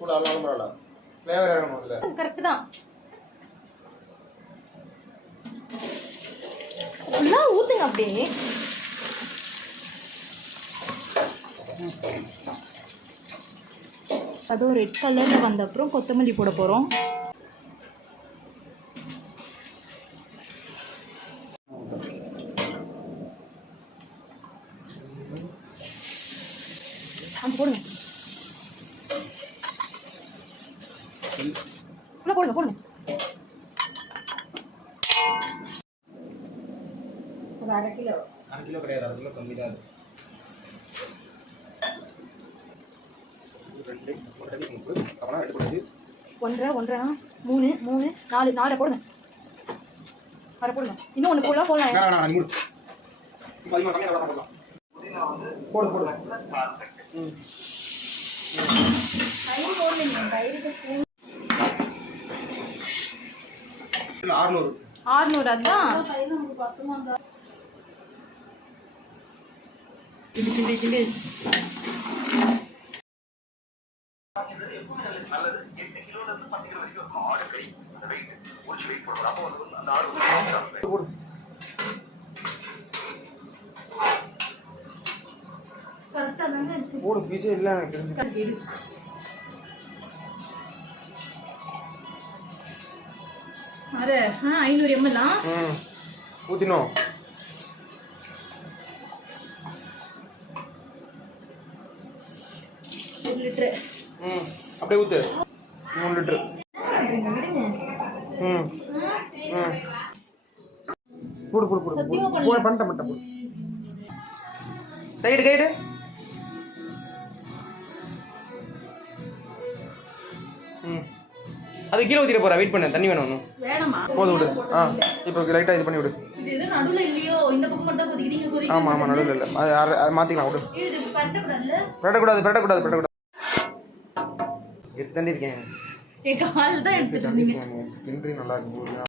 கூட ஆனாலும் பரவாயில்ல. ஃப்ளேவர் இறங்கணும் இல்ல. கரெக்ட் தான். ஃபுல்லா ஊத்துங்க அப்படியே. அதுவும் ரெட் கலர்ல வந்த அப்புறம் கொத்தமல்லி போட போறோம். போடுங்க போடுங்க போடுங்க. ஒரு அரை கிலோ கிடையாது, அரை கிலோ கம்மி தான். 1 1 3 3 4 4 போடுங்க. அரை போடுங்க. இன்னும் ஒன்று போடலாம் போடலாம். போடு போடு. தயிர் போடுங்க. தயிருக்கு ஸ்பூன் 600. 600 அதான். கிண்டி கிண்டி கிண்டி. நல்லது 8 கிலோல இருந்து 10 கிலோ வரைக்கும் இருக்கும் ஆடு கறி. அந்த வெயிட் ஒரு வெயிட் போடுறது. அப்போ வந்து அந்த ஆடு போடு. கரெக்டா தாங்க இருக்கு. போடு பீஸே இல்ல எனக்கு தெரிஞ்சு. அरे 500 ml ஊத்தினோம். 1 லிட்டர். அப்படியே ஊத்து. 3 லிட்டர். போடு போடு போடு. போடு பண்ணிட்டேன் போடு. Guide guide. அது கீழே ஊத்திட போறா. வெயிட் பண்ணு. தண்ணி வேணும். வேணாமா? போது விடு. இப்போ லைட்டா இது பண்ணி விடு. இது எது நடுவுல இல்லையோ? இந்த பக்கம் மட்டும் கொதிக்கிறீங்க கொதிக்கிறீங்க. ஆமா ஆமா நடுவுல இல்ல. அது மாத்திக்கலாம் விடு. இது பட்டக்கூடாதுல? பரட்டக்கூடாது. எடுத்து இருக்கேன். ஏ கால் தான் எடுத்துட்டு இருந்தீங்க. தின்றி நல்லா இருக்கு.